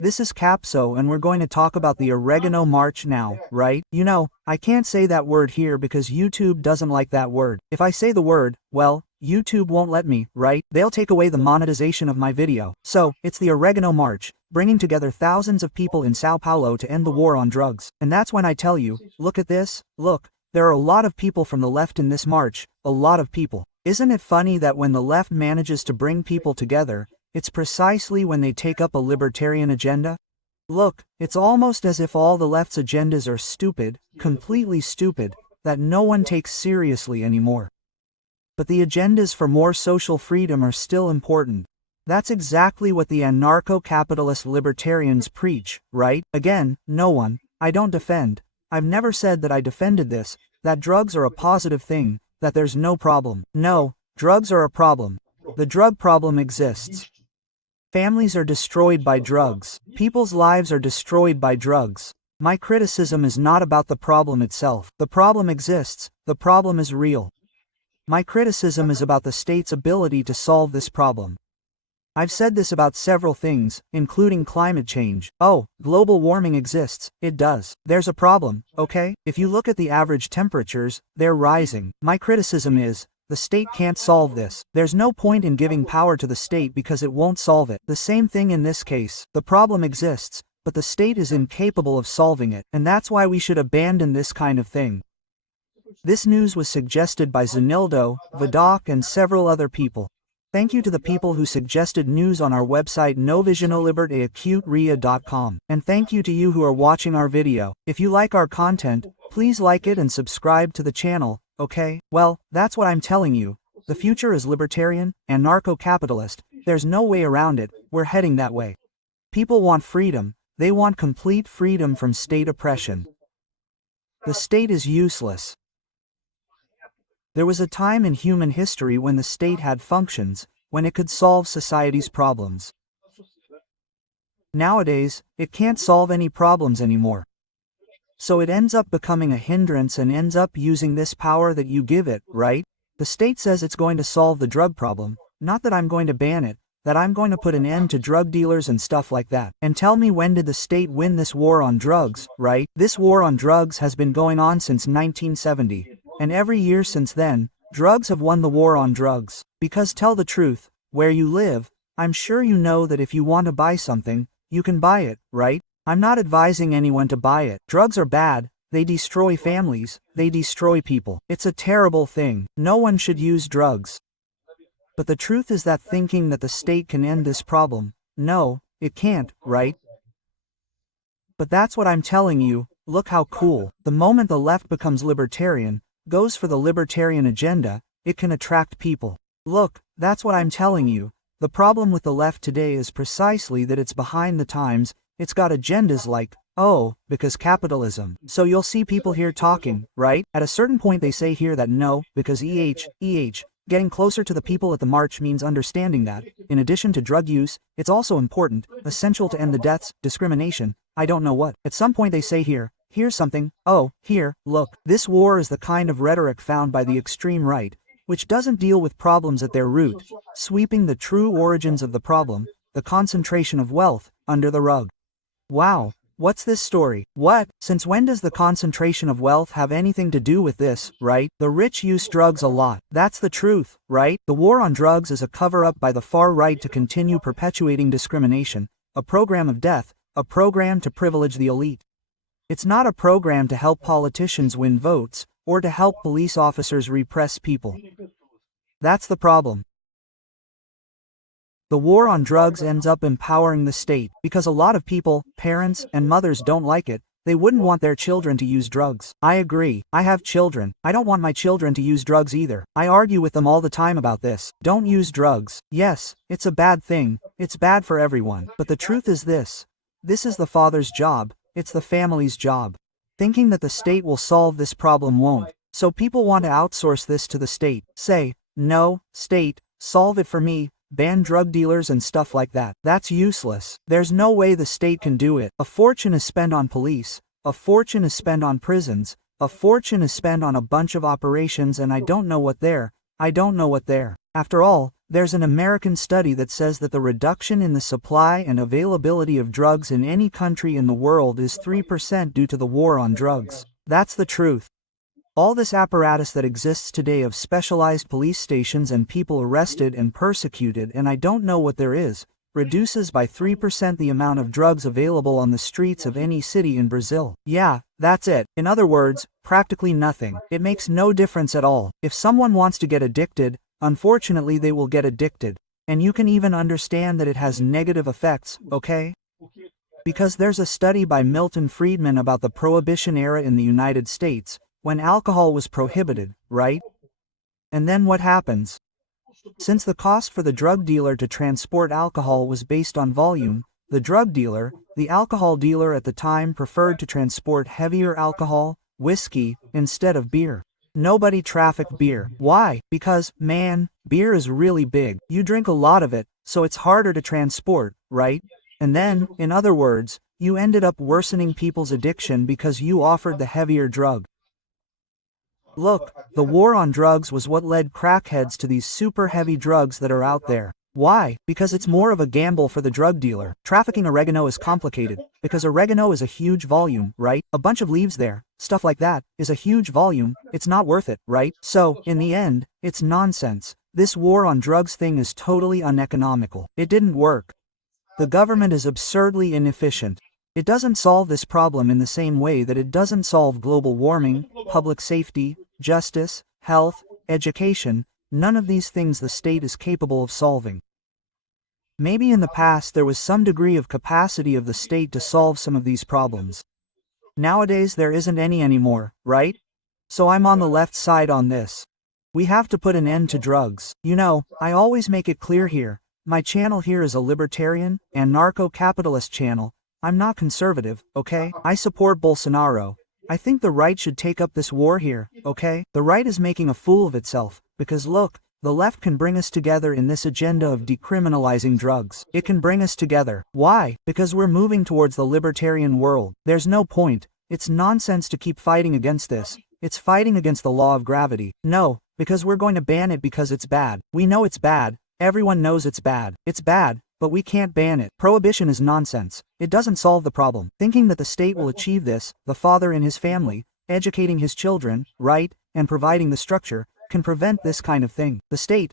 This is Capso and we're going to talk about the oregano march now, right? You know, I can't say that word here because YouTube doesn't like that word. If I say the word, well, YouTube won't let me, right? They'll take away the monetization of my video. So, it's the oregano march, bringing together thousands of people in Sao Paulo to end the war on drugs. And that's when I tell you, look at this, look, there are a lot of people from the left in this march, a lot of people. Isn't it funny that when the left manages to bring people together, it's precisely when they take up a libertarian agenda? Look, it's almost as if all the left's agendas are stupid, completely stupid, that no one takes seriously anymore. But the agendas for more social freedom are still important. That's exactly what the anarcho-capitalist libertarians preach, right? Again, no one, I don't defend. I've never said that I defended this, that drugs are a positive thing, that there's no problem. No, drugs are a problem. The drug problem exists. Families are destroyed by drugs. People's lives are destroyed by drugs. My criticism is not about the problem itself. The problem exists. The problem is real. My criticism is about the state's ability to solve this problem. I've said this about several things, including climate change. Oh, global warming exists. It does. There's a problem, okay? If you look at the average temperatures, they're rising. My criticism is, the state can't solve this. There's no point in giving power to the state because it won't solve it. The same thing in this case. The problem exists, but the state is incapable of solving it, and that's why we should abandon this kind of thing. This news was suggested by Zanildo, Vidocq and several other people. Thank you to the people who suggested news on our website novisionolibertacutrea.com. And thank you to you who are watching our video. If you like our content, please like it and subscribe to the channel, okay? Well, that's what I'm telling you. The future is libertarian, anarcho-capitalist. There's no way around it. We're heading that way. People want freedom. They want complete freedom from state oppression. The state is useless. There was a time in human history when the state had functions, when it could solve society's problems. Nowadays, it can't solve any problems anymore. So it ends up becoming a hindrance and ends up using this power that you give it, right? The state says it's going to solve the drug problem, not that I'm going to ban it, that I'm going to put an end to drug dealers and stuff like that. And tell me, when did the state win this war on drugs, right? This war on drugs has been going on since 1970. And every year since then, drugs have won the war on drugs. Because tell the truth, where you live, I'm sure you know that if you want to buy something, you can buy it, right? I'm not advising anyone to buy it. Drugs are bad, they destroy families, they destroy people. It's a terrible thing. No one should use drugs. But the truth is that thinking that the state can end this problem, no, it can't, right? But that's what I'm telling you. Look how cool. The moment the left becomes libertarian, goes for the libertarian agenda, it can attract people. Look, that's what I'm telling you. The problem with the left today is precisely that it's behind the times. It's got agendas like, oh, because capitalism. So you'll see people here talking, right? At a certain point they say here that no, because getting closer to the people at the march means understanding that, in addition to drug use, it's also important, essential to end the deaths, discrimination, I don't know what. At some point they say here, here's something, oh, here, look. This war is the kind of rhetoric found by the extreme right, which doesn't deal with problems at their root, sweeping the true origins of the problem, the concentration of wealth, under the rug. Wow, what's this story? What? Since when does the concentration of wealth have anything to do with this, right? The rich use drugs a lot. That's the truth, right? The war on drugs is a cover-up by the far right to continue perpetuating discrimination, a program of death, a program to privilege the elite. It's not a program to help politicians win votes, or to help police officers repress people. That's the problem. The war on drugs ends up empowering the state, because a lot of people, parents, and mothers don't like it. They wouldn't want their children to use drugs. I agree. I have children. I don't want my children to use drugs either. I argue with them all the time about this. Don't use drugs. Yes, it's a bad thing. It's bad for everyone. But the truth is this. This is the father's job. It's the family's job. Thinking that the state will solve this problem won't. So people want to outsource this to the state. Say, no, state, solve it for me, ban drug dealers and stuff like that. That's useless. There's no way the state can do it. A fortune is spent on police, a fortune is spent on prisons, a fortune is spent on a bunch of operations, and I don't know what they're. After all, there's an American study that says that the reduction in the supply and availability of drugs in any country in the world is 3% due to the war on drugs. That's the truth. All this apparatus that exists today of specialized police stations and people arrested and persecuted, and I don't know what there is, reduces by 3% the amount of drugs available on the streets of any city in Brazil. Yeah, that's it. In other words, practically nothing. It makes no difference at all. If someone wants to get addicted, unfortunately they will get addicted. And you can even understand that it has negative effects, okay? Because there's a study by Milton Friedman about the Prohibition era in the United States, when alcohol was prohibited, right? And then what happens? Since the cost for the drug dealer to transport alcohol was based on volume, the drug dealer, the alcohol dealer at the time, preferred to transport heavier alcohol, whiskey, instead of beer. Nobody trafficked beer. Why? Because, man, beer is really big. You drink a lot of it, so it's harder to transport, right? And then, in other words, you ended up worsening people's addiction because you offered the heavier drug. Look, the war on drugs was what led crackheads to these super heavy drugs that are out there. Why? Because it's more of a gamble for the drug dealer. Trafficking oregano is complicated, because oregano is a huge volume, right? A bunch of leaves there, stuff like that, is a huge volume. It's not worth it, right? So, in the end, it's nonsense. This war on drugs thing is totally uneconomical. It didn't work. The government is absurdly inefficient. It doesn't solve this problem in the same way that it doesn't solve global warming, public safety, justice, health, education. None of these things the state is capable of solving. Maybe in the past there was some degree of capacity of the state to solve some of these problems. Nowadays there isn't any anymore, right? So I'm on the left side on this. We have to put an end to drugs. You know, I always make it clear here, my channel here is a libertarian, anarcho-capitalist channel. I'm not conservative, okay? I support Bolsonaro. I think the right should take up this war here, okay? The right is making a fool of itself, because look, the left can bring us together in this agenda of decriminalizing drugs. It can bring us together. Why? Because we're moving towards the libertarian world. There's no point. It's nonsense to keep fighting against this. It's fighting against the law of gravity. No, because we're going to ban it because it's bad. We know it's bad. Everyone knows it's bad. It's bad, but we can't ban it. Prohibition is nonsense. It doesn't solve the problem. Thinking that the state will achieve this, the father and his family, educating his children, right, and providing the structure, can prevent this kind of thing. The state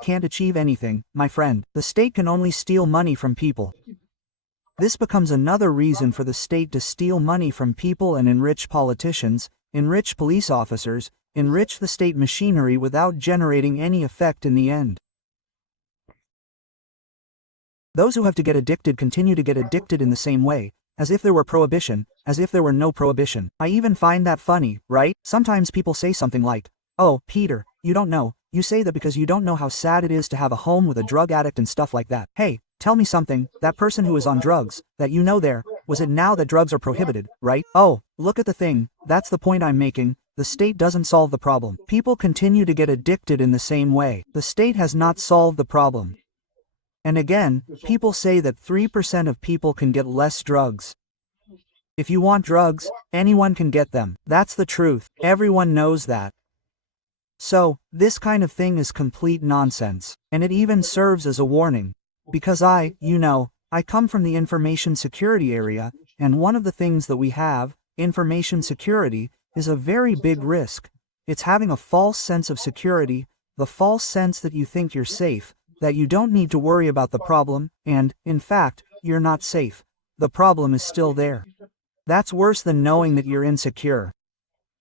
can't achieve anything, my friend. The state can only steal money from people. This becomes another reason for the state to steal money from people and enrich politicians, enrich police officers, enrich the state machinery without generating any effect in the end. Those who have to get addicted continue to get addicted in the same way, as if there were prohibition, as if there were no prohibition. I even find that funny, right? Sometimes people say something like, "Oh, Peter, you don't know. You say that because you don't know how sad it is to have a home with a drug addict and stuff like that. Hey, tell me something, that person who is on drugs, that you know there, was it now that drugs are prohibited, right? Oh, look at the thing, that's the point I'm making. The state doesn't solve the problem. People continue to get addicted in the same way. The state has not solved the problem. And again, people say that 3% of people can get less drugs. If you want drugs, anyone can get them. That's the truth. Everyone knows that. So, this kind of thing is complete nonsense. And it even serves as a warning. Because I come from the information security area, and one of the things that we have, information security, is a very big risk. It's having a false sense of security, the false sense that you think you're safe, that you don't need to worry about the problem, and, in fact, you're not safe. The problem is still there. That's worse than knowing that you're insecure.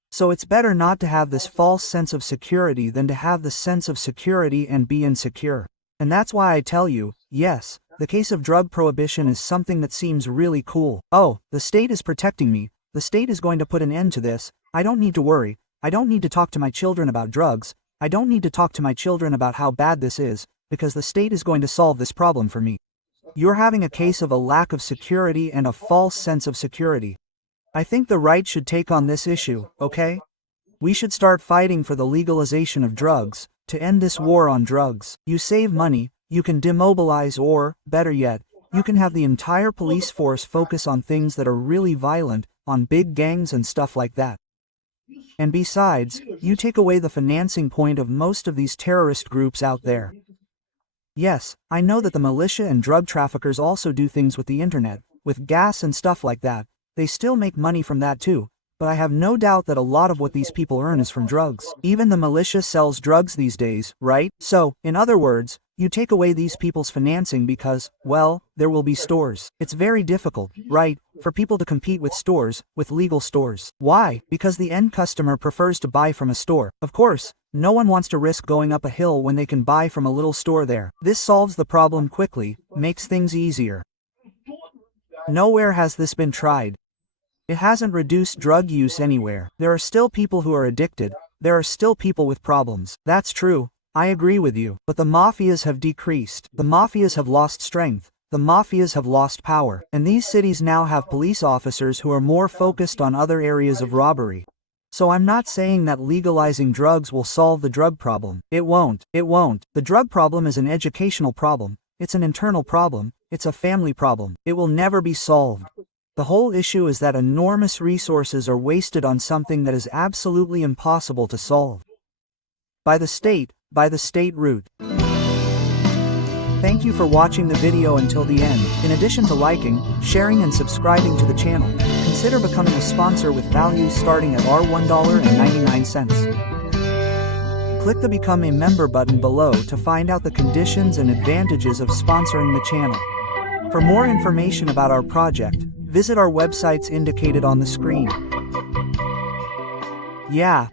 So it's better not to have this false sense of security than to have the sense of security and be insecure. And that's why I tell you, yes, the case of drug prohibition is something that seems really cool. Oh, the state is protecting me. The state is going to put an end to this. I don't need to worry. I don't need to talk to my children about drugs. I don't need to talk to my children about how bad this is, because the state is going to solve this problem for me. You're having a case of a lack of security and a false sense of security. I think the right should take on this issue, okay? We should start fighting for the legalization of drugs, to end this war on drugs. You save money, you can demobilize, or, better yet, you can have the entire police force focus on things that are really violent, on big gangs and stuff like that. And besides, you take away the financing point of most of these terrorist groups out there. Yes, I know that the militia and drug traffickers also do things with the internet, with gas and stuff like that. They still make money from that too. But I have no doubt that a lot of what these people earn is from drugs. Even the militia sells drugs these days, right? So, in other words, you take away these people's financing because, well, there will be stores. It's very difficult, right, for people to compete with stores, with legal stores. Why? Because the end customer prefers to buy from a store. Of course, no one wants to risk going up a hill when they can buy from a little store there. This solves the problem quickly, makes things easier. Nowhere has this been tried. It hasn't reduced drug use anywhere. There are still people who are addicted. There are still people with problems. That's true. I agree with you. But the mafias have decreased. The mafias have lost strength. The mafias have lost power. And these cities now have police officers who are more focused on other areas of robbery. So I'm not saying that legalizing drugs will solve the drug problem. It won't. It won't. The drug problem is an educational problem. It's an internal problem. It's a family problem. It will never be solved. The whole issue is that enormous resources are wasted on something that is absolutely impossible to solve. By the state route. Thank you for watching the video until the end. In addition to liking, sharing and subscribing to the channel, consider becoming a sponsor with values starting at $1.99. Click the Become a Member button below to find out the conditions and advantages of sponsoring the channel. For more information about our project, visit our websites indicated on the screen. Yeah,